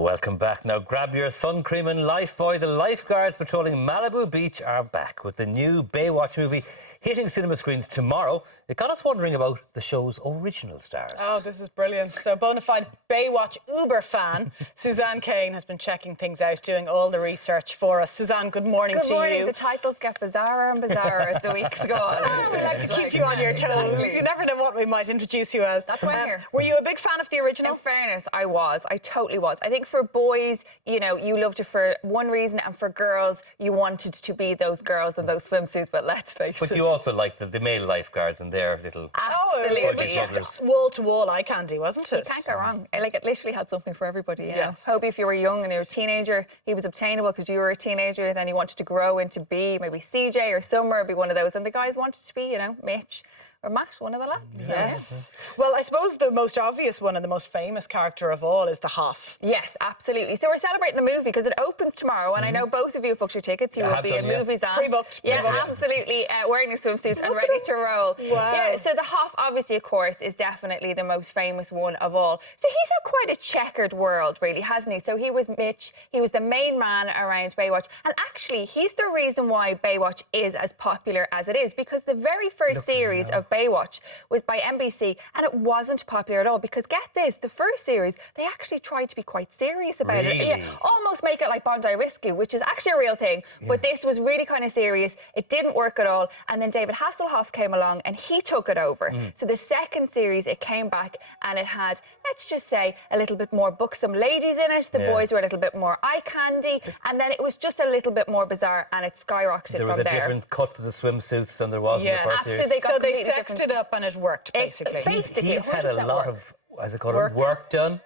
Welcome back. Now grab your sun cream and life buoy. The lifeguards patrolling Malibu Beach are back with the new Baywatch movie hitting cinema screens tomorrow. It got us wondering about the show's original stars. Oh, this is brilliant. So bona fide Baywatch Uber fan, Suzanne Kane has been checking things out, doing all the research for us. Suzanne, good morning to you. Good morning. The titles get bizarrer and bizarrer as the weeks go on. We like to keep you on your toes. Exactly. You never know what we might introduce you as. That's why I'm here. Were you a big fan of the original? In fairness, I was. I totally was. I think for boys, you know, you loved it for one reason, and for girls, you wanted to be those girls in those swimsuits, but let's face it. But you also liked the male lifeguards and their little... Absolutely. It was just wall-to-wall eye candy, wasn't it? You can't go wrong. Like, it literally had something for everybody. Yeah. Yes. Hobie, if you were young and you were a teenager, he was obtainable because you were a teenager, then you wanted to grow into be maybe CJ or Summer, be one of those, and the guys wanted to be, you know, Mitch or Matt, one of the lads. Yes. Well, I suppose the most obvious one and the most famous character of all is the Hoff. Yes, absolutely. So we're celebrating the movie because it opens tomorrow, and I know both of you have booked your tickets. You will be in movies on. Pre-booked. Yeah, absolutely. Wearing your swimsuits and ready to roll. Wow. Yeah, so the Hoff, obviously, of course, is definitely the most famous one of all. So he's had quite a checkered world, really, hasn't he? So he was Mitch. He was the main man around Baywatch. And actually, he's the reason why Baywatch is as popular as it is, because the very first series of Baywatch was by NBC, and it wasn't popular at all, because get this, the first series, they actually tried to be quite serious about it. Yeah, almost make it like Bondi Whiskey, which is actually a real thing, but this was really kind of serious. It didn't work at all, and then David Hasselhoff came along and he took it over. So the second series, it came back and it had, let's just say, a little bit more buxom ladies in it. The boys were a little bit more eye candy, and then it was just a little bit more bizarre, and it skyrocketed from there. There was a different cut to the swimsuits than there was in the first series. So they sexed it up and it worked, basically. He's had a lot of, as it called, work done.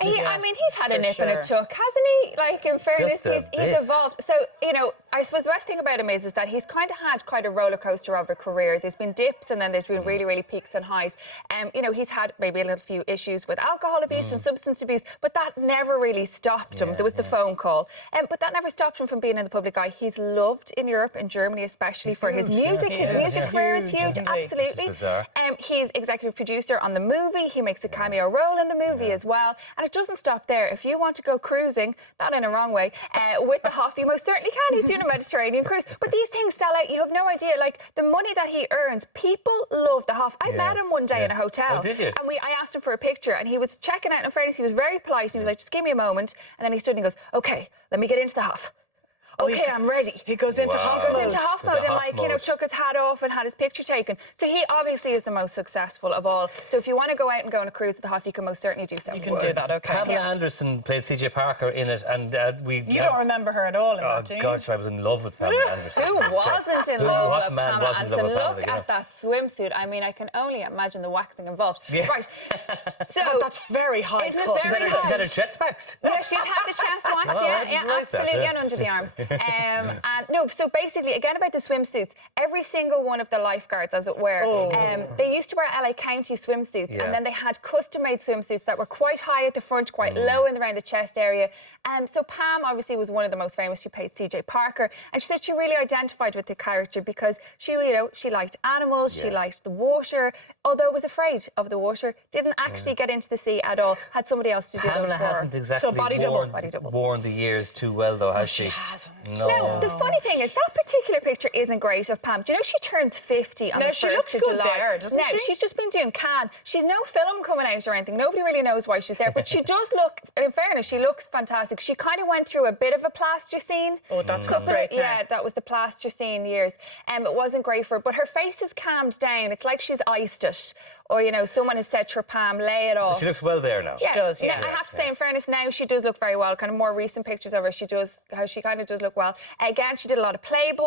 I mean, he's had a nip and a tuck, hasn't he? Like, in fairness, he's evolved. So, you know, I suppose the best thing about him is that he's kind of had quite a roller coaster of a career. There's been dips and then there's been really, really peaks and highs. You know, he's had maybe a little few issues with alcohol abuse and substance abuse, but that never really stopped him. There was the phone call. But that never stopped him from being in the public eye. He's loved in Europe and Germany, especially for his music. His music career is huge, absolutely. He's executive producer on the movie. He makes a cameo role in the movie as well. And it doesn't stop there. If you want to go cruising, not in a wrong way, with the Hoff, you most certainly can. He's doing a Mediterranean cruise. But these things sell out. You have no idea. Like, the money that he earns, people love the Hoff. I met him one day in a hotel. Oh, did you? And I asked him for a picture, and he was checking out. In fairness, he was very polite. And he was like, just give me a moment. And then he stood and he goes, okay, let me get into the Hoff. Okay, I'm ready. He goes into Hoff mode. He goes into Hoff mode and, like, you know, took his hat off and had his picture taken. So he obviously is the most successful of all. So if you want to go out and go on a cruise with the Hoff, you can most certainly do so. You can do that, okay. Pamela Anderson played CJ Parker in it, and You don't remember her at all in that, do you? Oh, gosh, I was in love with Pamela Anderson. Who wasn't in love with Pamela Anderson? Look Pamela, at that swimsuit. I mean, I can only imagine the waxing involved. Right. So that's very high. Isn't it very high? She's had her chest wax. Yeah, she's had the chest wax, absolutely, and under the arms. And no, so basically, again about the swimsuits, every single one of the lifeguards, as it were, they used to wear LA County swimsuits, and then they had custom-made swimsuits that were quite high at the front, quite low in around the chest area. So Pam obviously was one of the most famous. She played CJ Parker, and she said she really identified with the character because she, you know, she liked animals, she liked the water, although was afraid of the water, didn't actually get into the sea at all, had somebody else to do Pamela those for her. hasn't exactly worn the years too well, though, has she? She hasn't. No. Now, the funny thing is, that particular picture isn't great of Pam. Do you know she turns 50 on the 1st of July? There, doesn't she? She's just been doing Cannes. She's no film coming out or anything. Nobody really knows why she's there, but she does look, in fairness, she looks fantastic. She kind of went through a bit of a plasticine. Oh, that's not great. Yeah, that was the plasticine years. It wasn't great for her, but her face has calmed down. It's like she's iced it. Or, you know, someone has said to her, Pam, lay it off. She looks well there now. Yeah, she does, yeah. Now, I have to say, in fairness, now she does look very well. Kind of more recent pictures of her, she kind of does look well. Again, she did a lot of Playboy.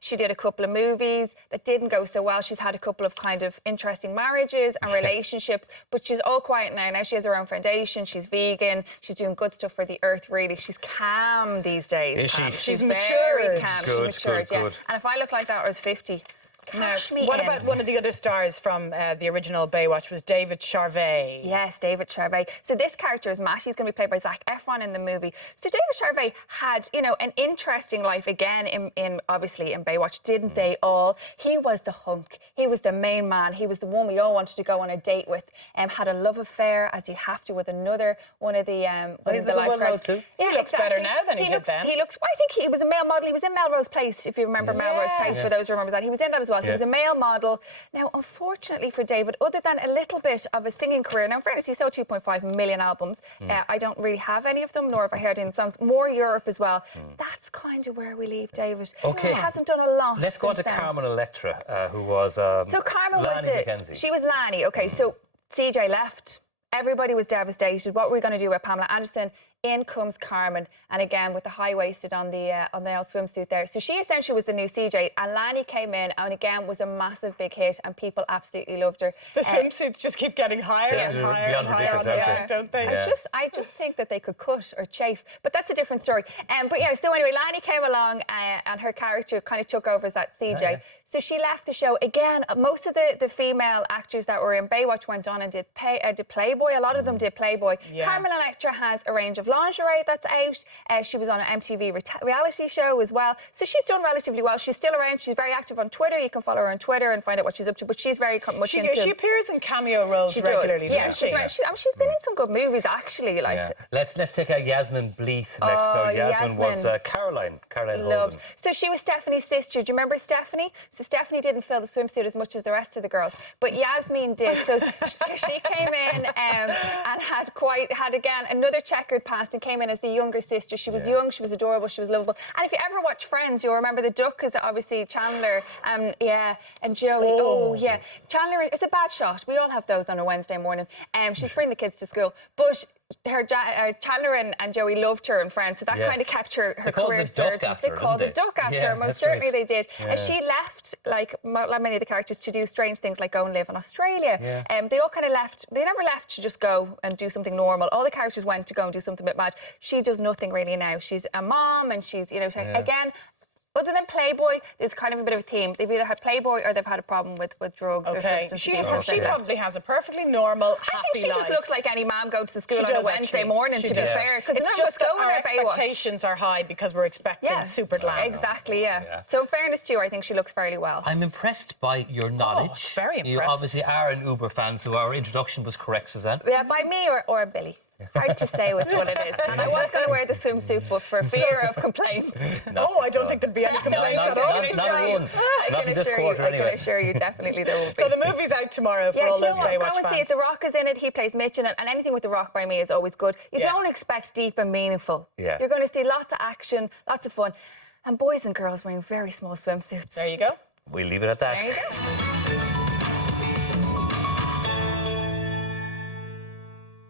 She did a couple of movies that didn't go so well. She's had a couple of kind of interesting marriages and relationships, but she's all quiet now. Now she has her own foundation. She's vegan. She's doing good stuff for the earth, really. She's calm these days. Is she? She's matured. very calm. Good, she's matured, good. And if I look like that, I was 50. Cash me What in. about one of the other stars from the original Baywatch was David Charvet? Yes, David Charvet. So this character is Matt. He's going to be played by Zac Efron in the movie. So David Charvet had, you know, an interesting life again in obviously in Baywatch, didn't they all? He was the hunk. He was the main man. He was the one we all wanted to go on a date with. Had a love affair, as you have to, with another one of the he's the lifeguards too. Yeah, he looks better now than he did then. He looks. I think he was a male model. He was in Melrose Place, if you remember Melrose Place. For those who remember that, he was in that as well. He was a male model. Now, unfortunately for David, other than a little bit of a singing career, now in fairness, he sold 2.5 million albums. I don't really have any of them, nor have I heard any songs. More Europe as well. That's kind of where we leave David. Okay. He hasn't done a lot. Let's go on to then. Carmen Electra, who was So Carmen was Mackenzie. She was Lanny. Okay, so CJ left. Everybody was devastated. What were we going to do with Pamela Anderson? In comes Carmen, and again with the high-waisted on the old swimsuit there. So she essentially was the new CJ, and Lanny came in and again was a massive big hit, and people absolutely loved her. The swimsuits just keep getting higher and higher and higher on the back, don't they? Yeah. I just think that they could cut or chafe, but that's a different story. But yeah, so anyway, Lanny came along and her character kind of took over as that CJ. Yeah. So she left the show. Again, most of the female actors that were in Baywatch went on and did Playboy. A lot of them did Playboy. Yeah. Carmen Electra has a range of lingerie that's out. She was on an MTV reality show as well. So she's done relatively well. She's still around. She's very active on Twitter. You can follow her on Twitter and find out what she's up to. But she's very much into... She appears in cameo roles regularly, Yeah, doesn't she? she's been in some good movies, actually. Like, Yeah. Let's take Yasmin Bleeth next door. Yasmin was Caroline Holden. loved. So she was Stephanie's sister. Do you remember Stephanie? So Stephanie didn't fill the swimsuit as much as the rest of the girls, but Yasmin did. So she came in and had again another checkered past and came in as the younger sister. She was young, she was adorable, she was lovable. And if you ever watch Friends, you'll remember the duck is obviously Chandler, and Joey. Oh yeah, Chandler. It's a bad shot. We all have those on a Wednesday morning. She's bringing the kids to school, but Chandler and Joey loved her in Friends, so that kind of kept her career surging. They called the duck after her. Most certainly they did. And she left, like many of the characters, to do strange things like go and live in Australia. They all kind of left. They never left to just go and do something normal. All the characters went to go and do something a bit mad. She does nothing really now. She's a mom, and she's again. Other than Playboy, there's kind of a bit of a theme. They've either had Playboy or they've had a problem with drugs or substance abuse. She probably has a perfectly normal, happy life. I think she just looks like any mom going to the school on a Wednesday morning, to be fair. Because it's just that our expectations are high because we're expecting super glam. Exactly, yeah. So in fairness to her, I think she looks fairly well. I'm impressed by your knowledge. It's very impressive. You obviously are an Uber fan, so our introduction was correct, Suzanne. Yeah, by me or Billy. Hard to say which one it is. And I was going to wear the swimsuit, but for fear of complaints. I don't think there'd be any complaints at all. Not in this quarter, anyway. I can assure you, definitely there will be. So the movie's out tomorrow for all those Baywatch fans. Go and see it. The Rock is in it. He plays Mitch in it. And anything with The Rock by me is always good. You don't expect deep and meaningful. Yeah. You're going to see lots of action, lots of fun. And boys and girls wearing very small swimsuits. There you go. We'll leave it at that. There you go.